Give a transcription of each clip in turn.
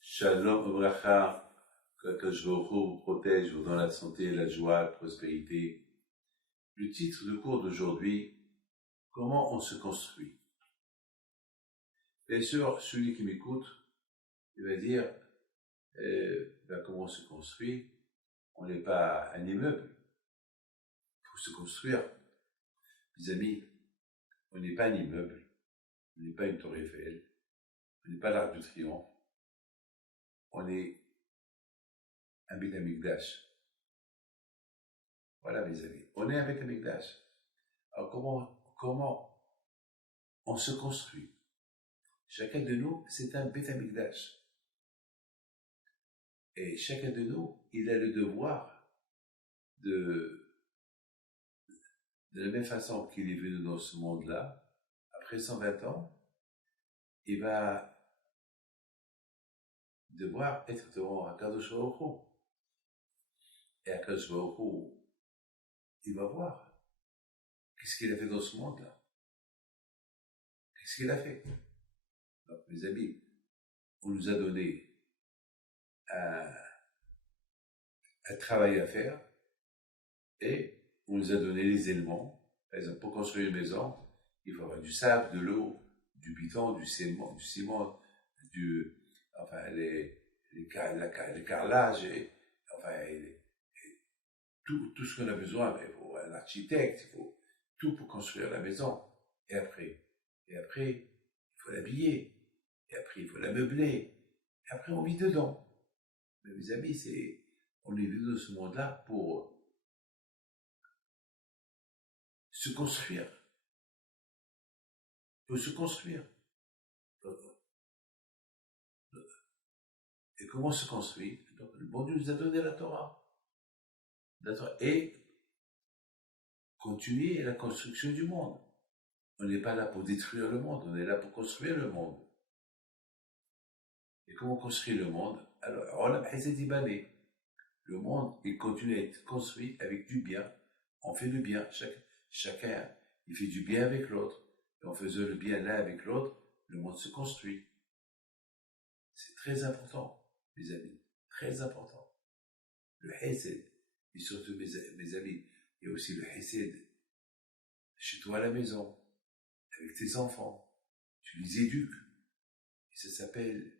Shalom Obracha, que Akadosh Baruch Hu vous protège, vous donne la santé, la joie, la prospérité. Le titre du cours d'aujourd'hui, comment on se construit. Bien sûr, celui qui m'écoute, il va dire, comment on se construit? On n'est pas un immeuble. Il faut se construire. Mes amis, on n'est pas un immeuble, on n'est pas une tour Eiffel, on n'est pas l'Arc de Triomphe, on est un Beth Amikdash. Voilà mes amis, on est un Beth Amikdash. Alors comment on se construit? Chacun de nous, c'est un Beth Amikdash. Et chacun de nous, il a le devoir de la même façon qu'il est venu dans ce monde-là, après 120 ans, il va devoir être devant Akadosh Baruch Hu. Et Akadosh Baruch Hu, il va voir qu'est-ce qu'il a fait dans ce monde-là. Qu'est-ce qu'il a fait? Donc, mes amis, on nous a donné un travail à faire et on nous a donné les éléments. Par exemple, pour construire une maison, il faut avoir du sable, de l'eau, du béton, du ciment, les carrelages, tout ce qu'on a besoin. Il faut un architecte, il faut tout pour construire la maison. Et après, il faut l'habiller. Et après, il faut la meubler. Et après, on vit dedans. Mais mes amis, on est venu dans ce monde-là pour se construire. Pour se construire. Et comment se construit? Donc, le bon Dieu nous a donné la Torah. Et continuer la construction du monde. On n'est pas là pour détruire le monde, on est là pour construire le monde. Et comment construire le monde? Alors, on a dit, le monde, il continue à être construit avec du bien. On fait le bien. Chacun, il fait du bien avec l'autre. Et en faisant le bien l'un avec l'autre, le monde se construit. C'est très important, mes amis. Très important. Le Hesed, et surtout mes amis, il y a aussi le Hesed chez toi à la maison, avec tes enfants. Tu les éduques. Et ça s'appelle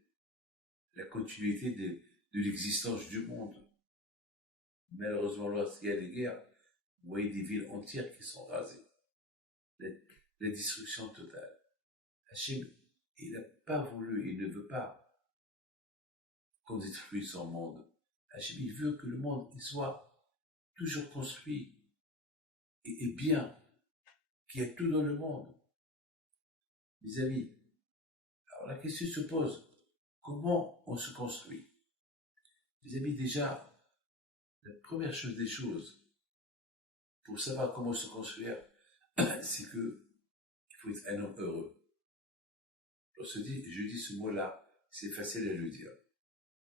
la continuité de l'existence du monde. Malheureusement, lorsqu'il y a des guerres, vous voyez des villes entières qui sont rasées. La destruction totale. Hachem, il n'a pas voulu, il ne veut pas qu'on détruise son monde. Hachem, il veut que le monde il soit toujours construit et bien, qu'il y a tout dans le monde. Mes amis, alors la question se pose, comment on se construit? Mes amis, déjà, la première chose des choses, pour savoir comment se construire, c'est que il faut être un homme heureux. Je dis ce mot-là, c'est facile à le dire.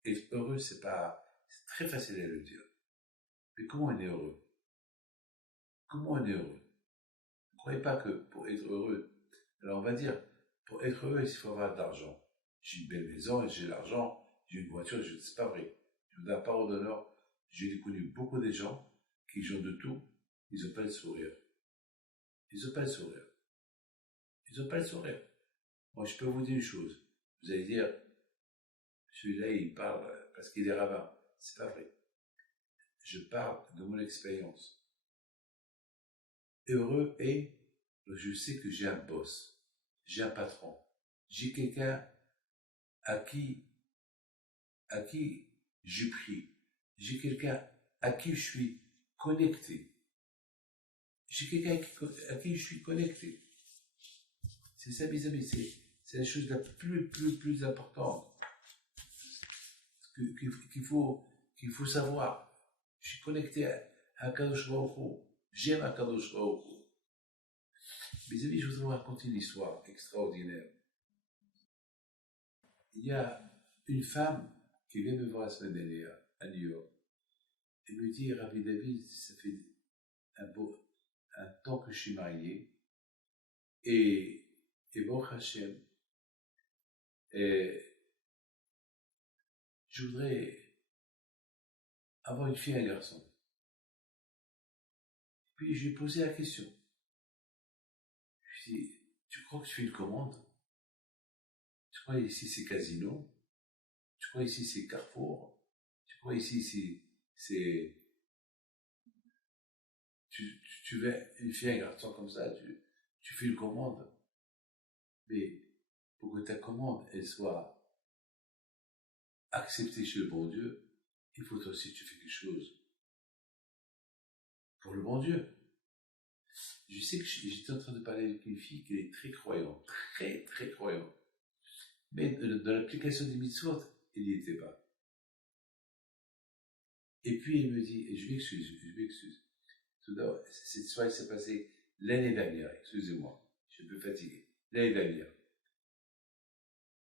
Être heureux, c'est très facile à le dire. Mais comment on est heureux? Comment on est heureux? Ne croyez pas que pour être heureux, alors on va dire, pour être heureux, il faut avoir de l'argent. J'ai une belle maison, j'ai de l'argent, j'ai une voiture, c'est pas vrai. Je vous donne parole d'honneur, j'ai connu beaucoup de gens qui ont de tout, ils n'ont pas le sourire. Ils n'ont pas le sourire. Ils n'ont pas le sourire. Moi, je peux vous dire une chose. Vous allez dire, celui-là, il parle parce qu'il est rabbin. C'est pas vrai. Je parle de mon expérience. Heureux et je sais que j'ai un boss, j'ai un patron, j'ai quelqu'un à qui je prie, j'ai quelqu'un à qui je suis connecté. J'ai quelqu'un à qui je suis connecté. C'est ça, mes amis, c'est la chose la plus importante qu'il faut savoir. Je suis connecté à Akadosh Baruch Hu. J'aime Akadosh Baruch Hu. Mes amis, je voudrais vous raconter une histoire extraordinaire. Il y a une femme qui vient me voir la semaine dernière à New York. Elle me dit, Rabbi David, ça fait un temps que je suis marié et Et bon Hachem, et je voudrais avoir une fille et un garçon. Puis je lui ai posé la question. Je lui ai dit, tu crois que tu fais une commande? Tu crois ici c'est Casino? Tu crois ici c'est Carrefour? Tu crois ici c'est tu veux une fille et un garçon comme ça, tu fais une commande. Mais pour que ta commande elle soit acceptée chez le bon Dieu, il faut aussi que tu fais quelque chose pour le bon Dieu. Je sais que j'étais en train de parler avec une fille qui est très croyante, très très croyante. Mais dans l'application des mitzvot, il n'y était pas. Et puis elle me dit, et je m'excuse. Tout d'abord, cette soirée s'est passée l'année dernière, excusez-moi, je suis un peu fatigué, l'année dernière.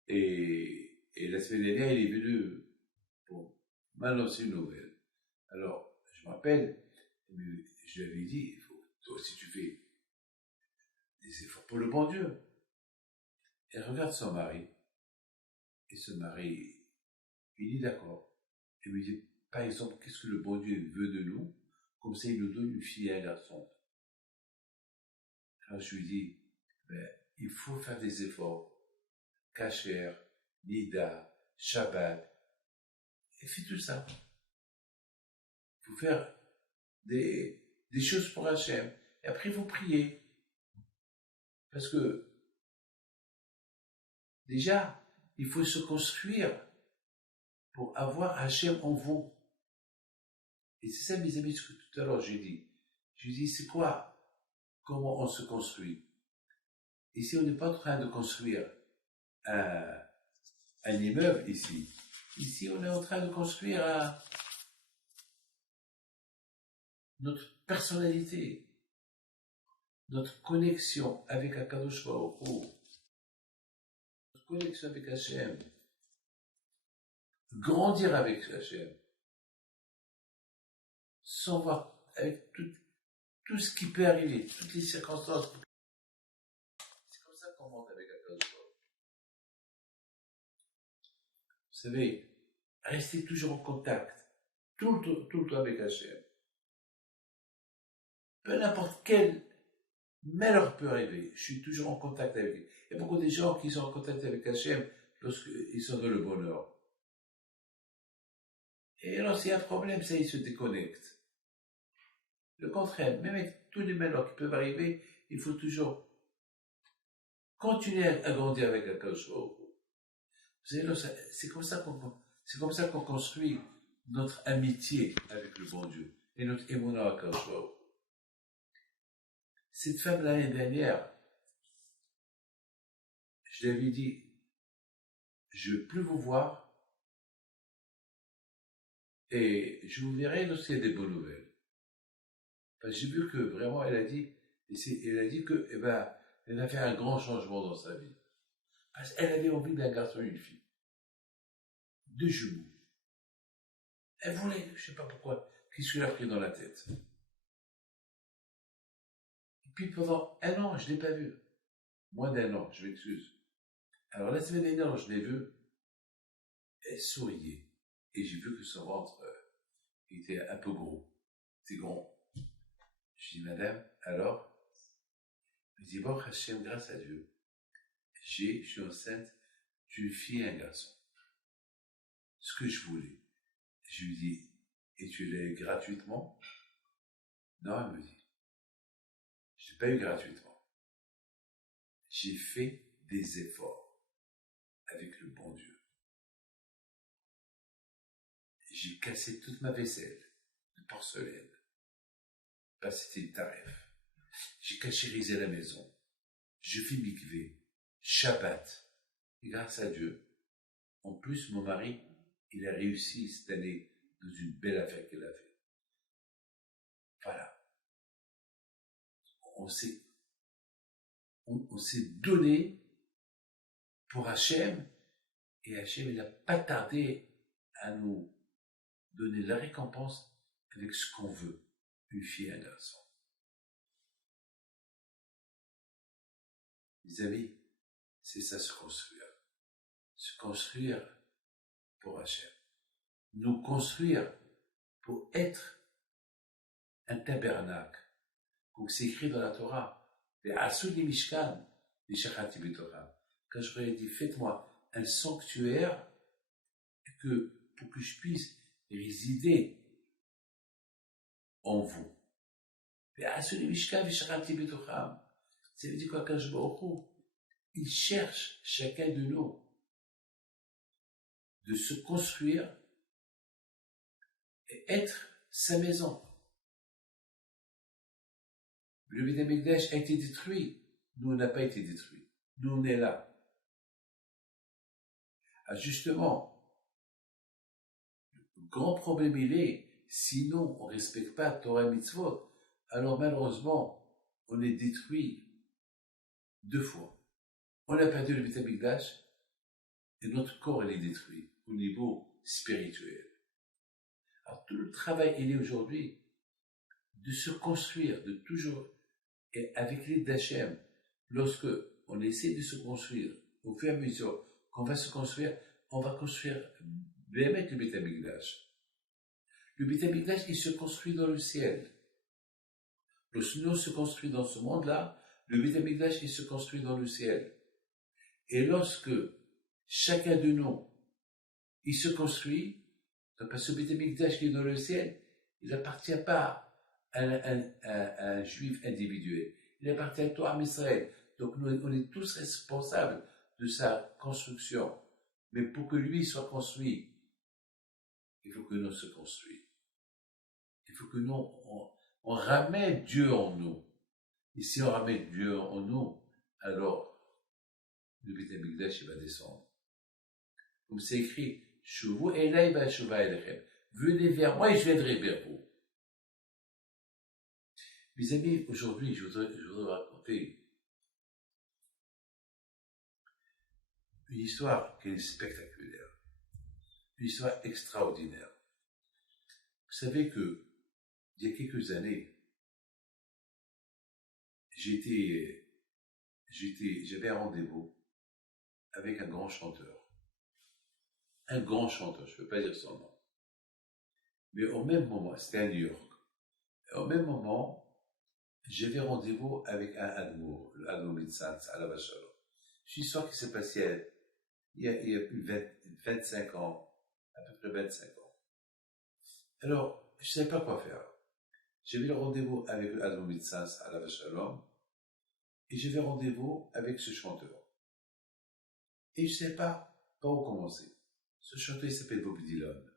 Et la semaine dernière, il est venu pour m'annoncer une nouvelle. Alors, je me rappelle, je lui avais dit, il faut, toi aussi tu fais des efforts pour le bon Dieu. Elle regarde son mari, et ce mari, il est d'accord. Il me dit, par exemple, qu'est-ce que le bon Dieu veut de nous? Comme ça, il nous donne une fille et un garçon. Alors je lui dis, ben, il faut faire des efforts. Kasher, Nida, Shabbat, et fais tout ça. Il faut faire des choses pour Hachem. Et après, il faut prier. Parce que, déjà, il faut se construire pour avoir Hachem en vous. Et c'est ça, mes amis, ce que tout à l'heure j'ai dit. Je dis, c'est quoi? Comment on se construit? Ici, on n'est pas en train de construire un immeuble, ici. Ici, on est en train de construire notre personnalité, notre connexion avec Akadosh Baruch Hu, notre connexion avec Hachem, grandir avec Hachem, sans voir avec tout ce qui peut arriver, toutes les circonstances. C'est comme ça qu'on monte avec Akadosh Baruch Hu. Vous savez, restez toujours en contact, tout le temps avec Hachem. Peu n'importe quel malheur peut arriver, je suis toujours en contact avec lui. Il y a beaucoup de gens qui sont en contact avec Hachem lorsqu'ils sont dans le bonheur. Et alors, s'il y a un problème, ça, ils se déconnectent. Le contraire, même avec tous les malheurs qui peuvent arriver, il faut toujours continuer à grandir avec la Kadosh Baruch Hu. Vous savez, c'est comme ça qu'on construit notre amitié avec le bon Dieu et notre émouna à Kadosh Baruch Hu. Cette femme l'année dernière, je lui avais dit, je ne veux plus vous voir et je vous verrai lorsqu'il y a des bonnes nouvelles. Parce que j'ai vu que vraiment, elle a dit que, elle a fait un grand changement dans sa vie. Parce qu'elle avait envie d'un garçon et une fille. Deux jumeaux. Elle voulait, je ne sais pas pourquoi, qu'est-ce qu'elle a pris dans la tête. Et puis pendant un an, je ne l'ai pas vu. Moins d'un an, je m'excuse. Alors la semaine dernière, je l'ai vue, elle souriait. Et j'ai vu que son ventre était un peu gros. C'était grand. Je dis, madame, alors? Elle me dit, bon, Hachem, grâce à Dieu, je suis enceinte d'une fille et un garçon. Ce que je voulais. Je lui dis, et tu l'as eu gratuitement? Non, elle me dit, je l'ai pas eu gratuitement. J'ai fait des efforts avec le bon Dieu. J'ai cassé toute ma vaisselle de porcelaine. C'était une tarif. J'ai cachérisé la maison. Je fais mikvé, Shabbat. Et grâce à Dieu, en plus, mon mari, il a réussi cette année dans une belle affaire qu'il a fait. Voilà. On s'est donné pour Hachem, et Hachem, il n'a pas tardé à nous donner la récompense avec ce qu'on veut, une fille et un garçon. Mes amis, c'est ça se construire. Se construire pour Hachem. Nous construire pour être un tabernacle. Donc c'est écrit dans la Torah. Les Mishkan, les Shachati B'Torah. Quand je leur ai dit, faites-moi un sanctuaire pour que je puisse résider en vous. Les Mishkan, les Shachati B'Torah. Ça veut dire quoi, quand je me il cherche chacun de nous de se construire et être sa maison. Le Beth Amikdash a été détruit. Nous, on n'a pas été détruit. Nous, on est là. Ah, justement, le grand problème, il est, sinon, on ne respecte pas Torah Mitzvot, alors malheureusement, on est détruit 2 fois. On a perdu le Beth Amikdash et notre corps, il est détruit au niveau spirituel. Alors, tout le travail, il est aujourd'hui de se construire, de toujours, et avec l'aide d'Hachem, lorsque on essaie de se construire, au fur et à mesure qu'on va se construire, on va construire bien le Beth Amikdash. Le Beth Amikdash, il se construit dans le ciel. Lorsque nous se construit dans ce monde-là, le Beth Amikdash, il se construit dans le ciel. Et lorsque chacun de nous, il se construit, parce que le Beth Amikdash qui est dans le ciel, il n'appartient pas à un juif individuel. Il appartient à toi, à Israël. Donc nous, on est tous responsables de sa construction. Mais pour que lui soit construit, il faut que nous se construisons. Il faut que nous, on ramène Dieu en nous. Et si on ramène Dieu en nous, alors le Beth Amikdash, il va descendre. Comme c'est écrit, Shuvu elai v'ashuva elechem. Venez vers moi et je viendrai vers vous. Mes amis, aujourd'hui, je voudrais vous raconter une histoire qui est spectaculaire, une histoire extraordinaire. Vous savez que, il y a quelques années, j'avais un rendez-vous avec un grand chanteur. Un grand chanteur, je ne peux pas dire son nom. Mais au même moment, c'était à New York. Et au même moment, j'avais rendez-vous avec un Admour, le Admour Mitzantz, à la Vachalom. C'est une histoire qui s'est passée il y a plus de 25 ans, à peu près 25 ans. Alors, je ne savais pas quoi faire. J'avais le rendez-vous avec le Admour Mitzantz, à la Vachalom, et j'avais rendez-vous avec ce chanteur. Et je ne savais pas par où commencer. Ce chanteur, il s'appelle Bob Dylan.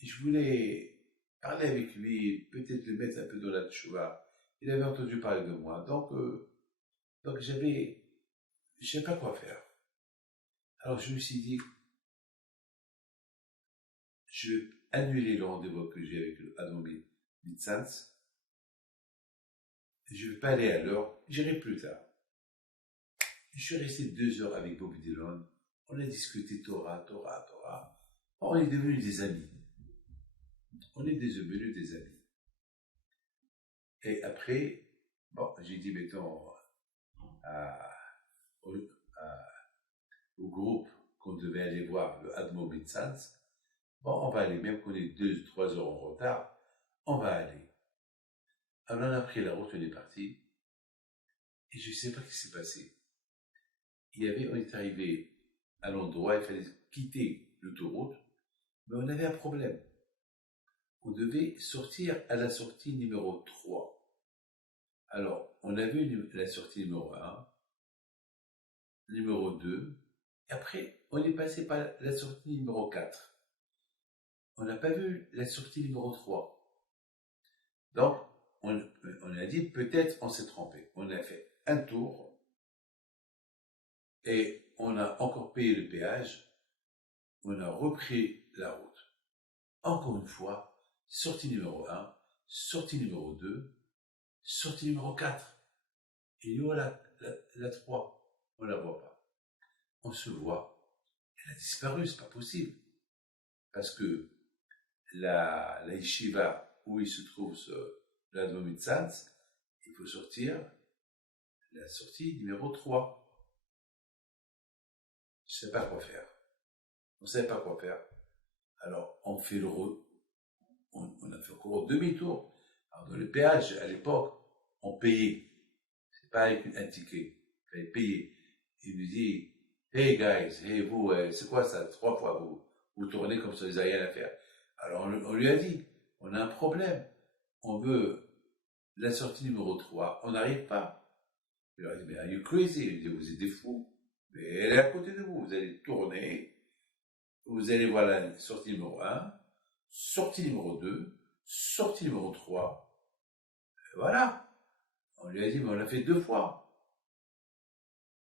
Et je voulais parler avec lui, peut-être le mettre un peu dans la tchouva. Il avait entendu parler de moi. Donc je ne savais pas quoi faire. Alors je me suis dit, je vais annuler le rendez-vous que j'ai avec le Admour Mitzantz. Je ne vais pas aller à l'heure, j'irai plus tard. Je suis resté 2 heures avec Bob Dylan. On a discuté Torah. On est devenus des amis. On est devenus des amis. Et après, j'ai dit, mettons, au groupe qu'on devait aller voir, le Admour Mitzantz, on va aller, même qu'on est 2-3 heures en retard, on va aller. Alors on a pris la route, on est parti, et je ne sais pas ce qui s'est passé. On est arrivé à l'endroit, il fallait quitter l'autoroute, mais on avait un problème. On devait sortir à la sortie numéro 3. Alors, on a vu la sortie numéro 1, numéro 2, et après, on est passé par la sortie numéro 4. On n'a pas vu la sortie numéro 3. Donc, on a dit, peut-être on s'est trompé. On a fait un tour, et on a encore payé le péage, on a repris la route. Encore une fois, sortie numéro 1, sortie numéro 2, sortie numéro 4. Et nous, la 3, on ne la voit pas. On se voit. Elle a disparu, c'est pas possible. Parce que la yeshiva où il se trouve l'Admour Mitzantz, il faut sortir la sortie numéro 3. ne sais pas quoi faire. On ne savait pas quoi faire. Alors, on a fait encore demi-tour. Alors, dans le péage, à l'époque, on payait. C'est pas avec un ticket. Il fallait payer. Il nous dit, hey guys, hey vous, c'est quoi ça? 3 fois, vous tournez comme ça, vous n'avez rien à faire. Alors, on lui a dit, on a un problème. On veut la sortie numéro 3. On n'arrive pas. Il leur a dit, mais are you crazy? Il dit, vous êtes des fous. Mais elle est à côté de vous. Vous allez tourner. Vous allez voir la sortie numéro 1, sortie numéro 2, sortie numéro 3. Et voilà. On lui a dit, mais on l'a fait 2 fois.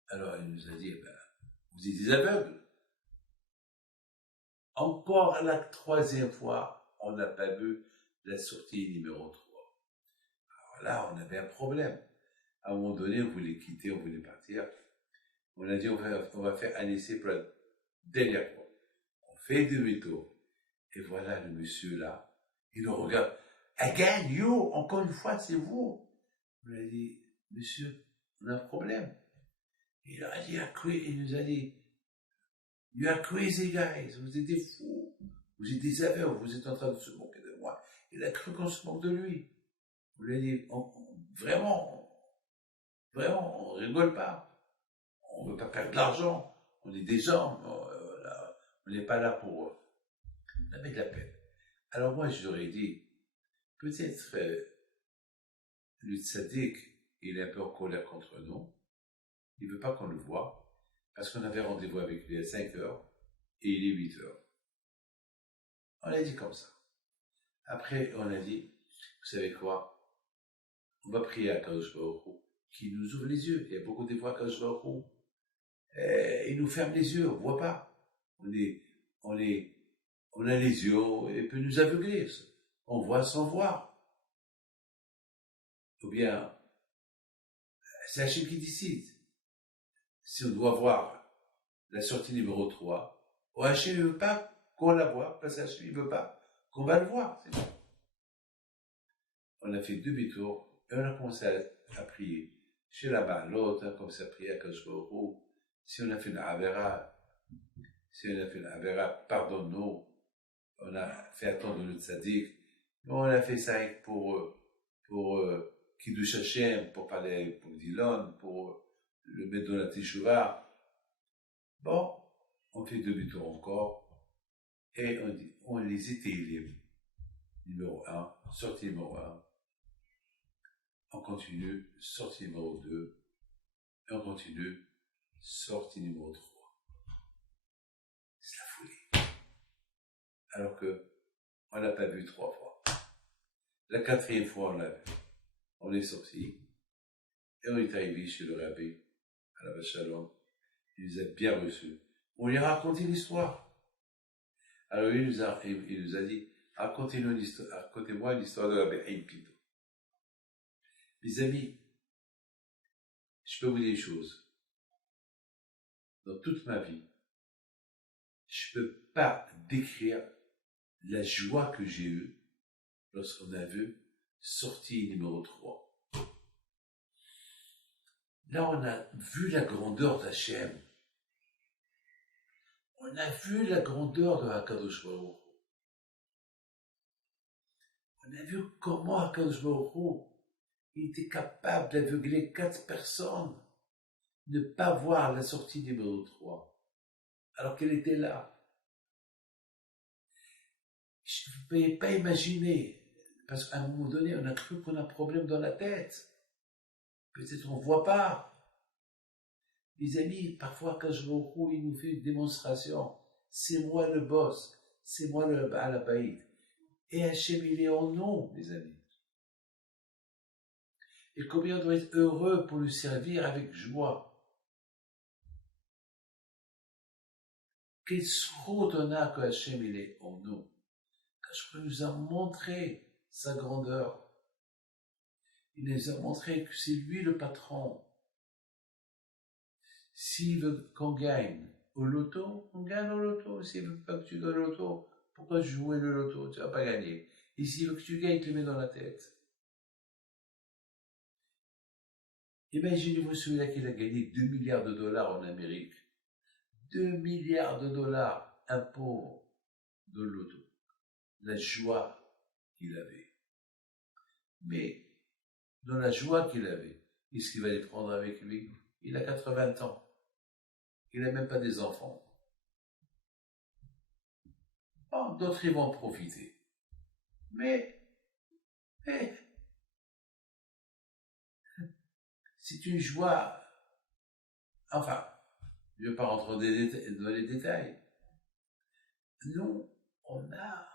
Alors, il nous a dit, ben, vous êtes des aveugles. Encore la 3e fois, on n'a pas vu la sortie numéro 3. Alors là, on avait un problème. À un moment donné, on voulait quitter, on voulait partir. On a dit, on va faire un essai pour la dernière fois. On fait demi-tour. Et voilà le monsieur là. Il nous regarde. Again, you, encore une fois, c'est vous. On lui a dit, monsieur, on a un problème. Il a dit, il nous a dit, you are crazy guys, vous êtes des fous, vous êtes des aveugles, vous êtes en train de se moquer de moi. Il a cru qu'on se moque de lui. On lui a dit, vraiment, on rigole pas. On veut pas perdre de l'argent. On est des hommes. On n'est pas là pour avec de la peine. Alors moi, je leur ai dit, peut-être le tzaddik, il est un peu en colère contre nous. Il veut pas qu'on le voie, parce qu'on avait rendez-vous avec lui à 5 heures, et il est 8 heures. On l'a dit comme ça. Après, on a dit, vous savez quoi? On va prier à Kadosh Baruch Hu, qui nous ouvre les yeux. Il y a beaucoup de fois à Kadosh Baruch Hu. Il nous ferme les yeux, on voit pas. On a les yeux, et peut nous aveugler. On voit sans voir. Ou bien, c'est Hachem qui décide. Si on doit voir la sortie numéro 3, Hachem ne veut pas qu'on la voit, parce qu'Hachem ne veut pas qu'on va le voir. C'est bon. On a fait demi-tour, et on a commencé à prier. Chez là-bas, l'autre a commencé à prier à Kadosh Baruch Hu. Si on a fait une avera, pardonne-nous. On a fait attendre le tzaddik. On a fait ça pour Kiddush Hashem, pour parler pour Dillon, pour le mettre dans la Teshuvah. Bon, on fait demi-tour encore, et on dit, on les était numéro 1, sortie numéro 1, on continue, sortie numéro 2, et on continue, sortie numéro 3. C'est la folie. Alors que, on l'a pas vu 3 fois. La 4e fois, on l'a vu. On est sorti, et on est arrivé chez le rabbi, à la Shalom. Il nous a bien reçus. On lui a raconté l'histoire. Alors il nous a dit, racontez-moi l'histoire de la Béhaïm plutôt. Mes amis, je peux vous dire une chose. Dans toute ma vie, je ne peux pas décrire la joie que j'ai eue lorsqu'on a vu sortie numéro 3. Là, on a vu la grandeur d'Hachem. On a vu la grandeur de HaKadosh Baruch Hu. On a vu comment HaKadosh Baruch Hu, il était capable d'aveugler 4 personnes, ne pas voir la sortie numéro 3, alors qu'elle était là. Je ne pouvais pas imaginer, parce qu'à un moment donné, on a cru qu'on a un problème dans la tête. Peut-être on ne voit pas. Les amis, parfois, quand je me il nous fait une démonstration. C'est moi le boss, c'est moi le Baal Habayit. Et Hachem, il est en nous, mes amis. Et combien on doit être heureux pour lui servir avec joie. Quelle route on a que Hachem, il est en nous. Hachem nous a montré sa grandeur. Il nous a montré que c'est lui le patron. S'il veut qu'on gagne au loto, on gagne au loto. S'il veut pas que tu gagnes au loto, pourquoi jouer le loto? Tu vas pas gagner. Et s'il veut que tu gagnes, il te le met dans la tête. Imaginez-vous celui-là qui a gagné 2 milliards de dollars en Amérique. 2 milliards de dollars, un pauvre de l'auto. La joie qu'il avait. Mais dans la joie qu'il avait, qu'est-ce qu'il va les prendre avec lui? Il a 80 ans. Il n'a même pas des enfants. Bon, d'autres, ils vont en profiter. Mais, c'est une joie. Enfin, je ne vais pas rentrer dans les détails. Nous, on a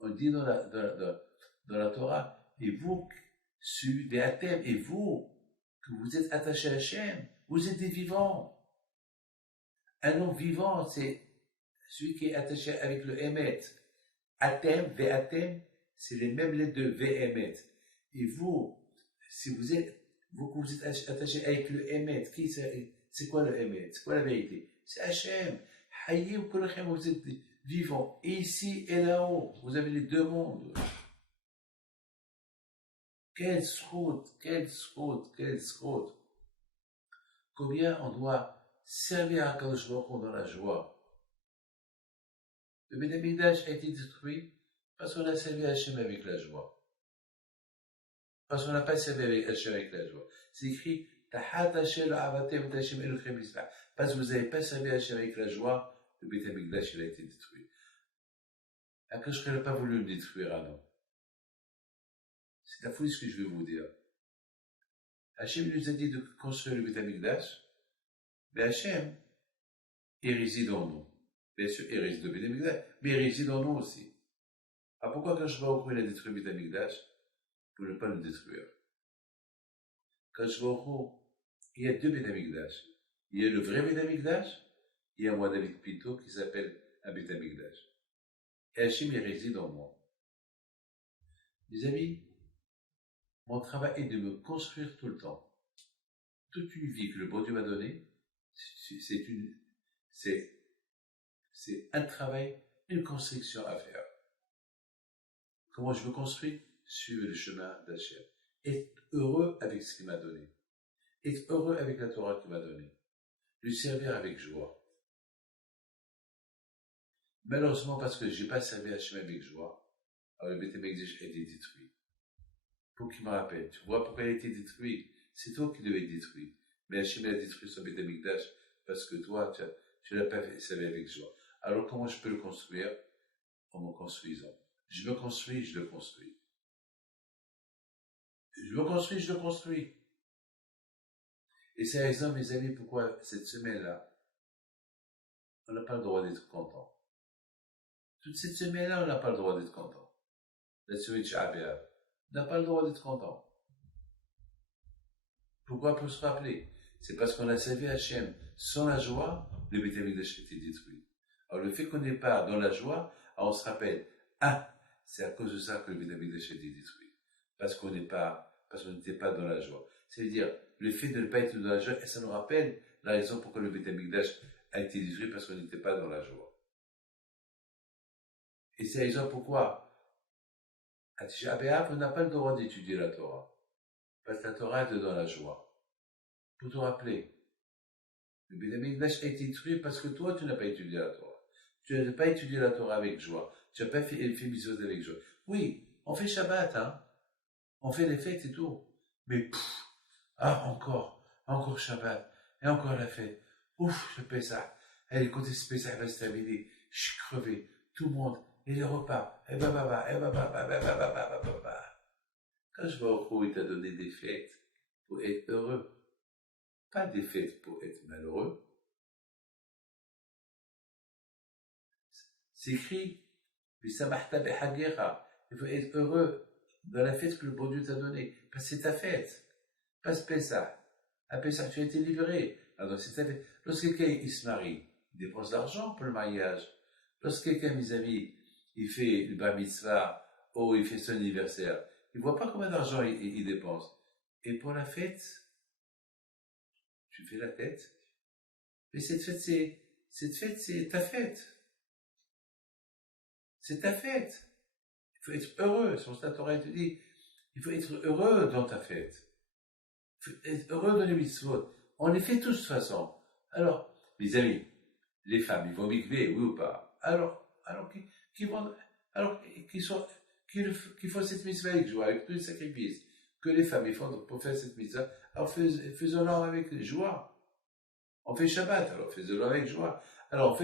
on dit dans la Torah, et vous, et vous, que vous êtes attachés à Hachem, vous êtes des vivants. Un homme vivant, c'est celui qui est attaché avec le Emet. Atem, Ve'atem, c'est les mêmes lettres de Ve'emet. Et vous, si vous êtes, vous êtes attaché avec le Emet, c'est quoi le Emet? C'est quoi la vérité? C'est Hachem. Hayim Kolchem, vous êtes vivants. Et ici et là-haut, vous avez les deux mondes. Quelle sroute, quelle sroute, quelle sroute. Combien on doit servir à Kadosh Baruch Hu dans la joie. Le Beth Amikdash a été détruit parce qu'on a servi Hachem avec la joie. Parce qu'on n'a pas servi avec Hachem avec la joie. C'est écrit parce que vous n'avez pas servi Hachem avec la joie, le Beth Amikdash a été détruit. Akash n'a pas voulu le détruire, ah non. C'est la folie ce que je vais vous dire. Hachem nous a dit de construire le Beth Amikdash, mais Hachem, il réside en nous. Bien sûr, il réside au Beth Amikdash, mais il réside en nous aussi. Ah, pourquoi Akash Baruch Hu a détruit le Beth Amikdash? Pour ne pas le détruire. Akash Baruch Hu, il y a deux Beth Amikdash. Il y a le vrai Beth Amikdash, il y a moi, David Pinto, qui s'appelle un Beth Amikdash. Et Hachem, il réside en moi. Mes amis, mon travail est de me construire tout le temps. Toute une vie que le bon Dieu m'a donnée, c'est un travail, une construction à faire. Comment je me construis? Suivre le chemin d'Hachem. Être heureux avec ce qu'il m'a donné. Être heureux avec la Torah qu'il m'a donnée. Lui servir avec joie. Malheureusement, parce que je n'ai pas servi Hachem avec joie, alors le Beth Amikdash a été détruit. Pour qu'il me rappelle, tu vois pourquoi il a été détruit? C'est toi qui devais être détruit. Mais Hachem a détruit son Beth Amikdash parce que toi, tu ne l'as pas servi avec joie. Alors comment je peux le construire? En me construisant. Je me construis, je le construis. Je me construis, je le construis. Et c'est la raison, mes amis, pourquoi cette semaine-là, on n'a pas le droit d'être content. Toute cette semaine-là, on n'a pas le droit d'être content. La semaine de Sha'abéab, on n'a pas le droit d'être content. Pourquoi? Pour se rappeler. C'est parce qu'on a servi Hachem sans la joie, le Beth Amikdash a été détruit. Alors le fait qu'on n'est pas dans la joie, alors on se rappelle, c'est à cause de ça que le Beth Amikdash a été détruit. Parce qu'on n'était pas dans la joie. C'est-à-dire, le fait de ne pas être dans la joie, ça nous rappelle la raison pourquoi le Beth Amikdash a été détruit, parce qu'on n'était pas dans la joie. Et c'est la raison pourquoi, à Tisha B'Av, on n'a pas le droit d'étudier la Torah. Parce que la Torah est dans la joie. Pour te rappeler, le Beth Amikdash a été détruit parce que toi, tu n'as pas étudié la Torah. Tu n'as pas étudié la Torah avec joie. Tu n'as pas fait mitzvot avec joie. Oui, on fait Shabbat, hein. On fait les fêtes et tout. Mais, encore Shabbat. Et encore la fête. Ouf, le Pessah. Allez, écoutez, ce Pessah va se terminer. Je suis crevé. Tout le monde. Et les repas. Et Quand je vois au coup, il t'a donné des fêtes pour être heureux. Pas des fêtes pour être malheureux. C'est écrit, il faut être heureux dans la fête que le bon Dieu t'a donnée. Parce que c'est ta fête. Pas ce Pessah. À Pessah, tu as été livré. Alors, c'est ta fête. Lorsque quelqu'un il se marie, il dépense de l'argent pour le mariage. Lorsque quelqu'un, mes amis, il fait le bar mitzvah, ou il fait son anniversaire, il ne voit pas combien d'argent il dépense. Et pour la fête, tu fais la tête. Mais cette fête, c'est ta fête. C'est ta fête. Il faut être heureux. Sur la Torah, il te dit, il faut être heureux dans ta fête. Être heureux de les mitzvot. On les fait tous de toute façon. Alors, mes amis, les femmes, ils vont migrer, oui ou pas? Alors qui vont, alors qu'ils sont, qu'ils font cette mitzvah avec joie, avec tous les sacrifices que les femmes ils font pour faire cette mitzvah. Alors faisons-le avec joie. On fait Shabbat, alors faisons-le avec joie. Alors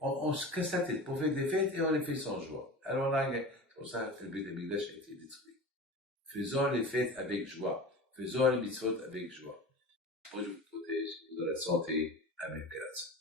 on se casse la tête pour faire des fêtes et on les fait sans joie. Alors là, c'est pour ça que le Beth Amikdash a été détruit. Faisons les fêtes avec joie. Faisons les mitzvot avec joie. Moi, je vous protège, je vous donne la santé. Amen. Grâce.